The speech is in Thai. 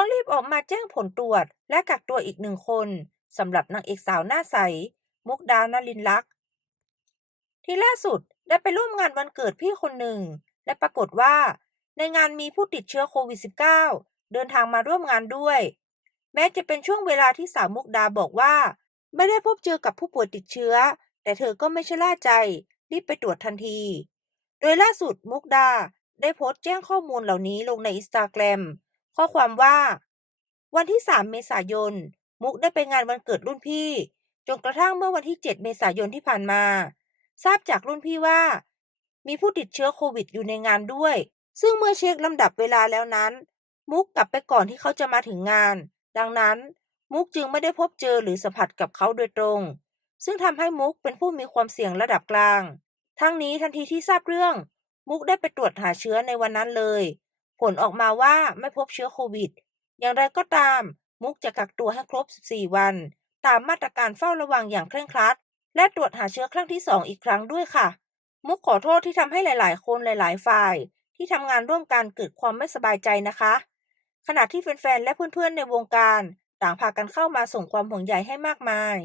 ต้องรีบออกมาแจ้งผลตรวจ และกักตัวอีกหนึ่งคนสำหรับนางเอกสาวหน้าใส มุกดานลินลักษ์ที่ล่าสุดได้ไปร่วมงานวันเกิดพี่คนหนึ่ง และปรากฏว่า ในงานมีผู้ติดเชื้อโควิด -19 เดินทางมาร่วมงานด้วย แม้จะเป็นช่วงเวลาที่สาวมุกดาบอกว่า ไม่ได้พบเจอกับผู้ป่วยติดเชื้อ แต่เธอก็ไม่ชะล่าใจ รีบไปตรวจทันที โดยล่าสุดมุกดาได้โพสต์แจ้งข้อมูลเหล่านี้ลงในอินสตาแกรม ข้อความว่า วันที่ 3 เมษายน มุกได้ไปงานวันเกิดรุ่นพี่ จนกระทั่งเมื่อวันที่ 7 เมษายนที่ผ่านมา ทราบจากรุ่นพี่ว่า มีผู้ติดเชื้อโควิดอยู่ในงานด้วย ซึ่งเมื่อเช็คลำดับเวลาแล้วนั้น มุกกลับไปก่อนที่เขาจะมาถึงงาน ดังนั้น มุกจึงไม่ได้พบเจอหรือสัมผัสกับเขาโดยตรง ซึ่งทำให้มุกเป็นผู้มีความเสี่ยงระดับกลาง ทั้งนี้ทันทีที่ทราบเรื่อง มุกได้ไปตรวจหาเชื้อในวันนั้นเลย ผลออกมาว่าไม่พบเชื้อโควิด อย่างไรก็ตาม มุกจะกักตัวให้ครบ 14 วัน ตามมาตรการเฝ้าระวังอย่างเคร่งครัด และตรวจหาเชื้อครั้งที่ 2 อีกครั้งด้วยค่ะ มุกขอโทษที่ทำให้หลาย ๆ คนหลาย ๆ ฝ่าย ที่ทำงานร่วมกันเกิดความไม่สบายใจนะคะ ขณะที่แฟน ๆ และเพื่อน ๆ ในวงการ ต่างพากันเข้ามาส่งความห่วงใยให้มากมาย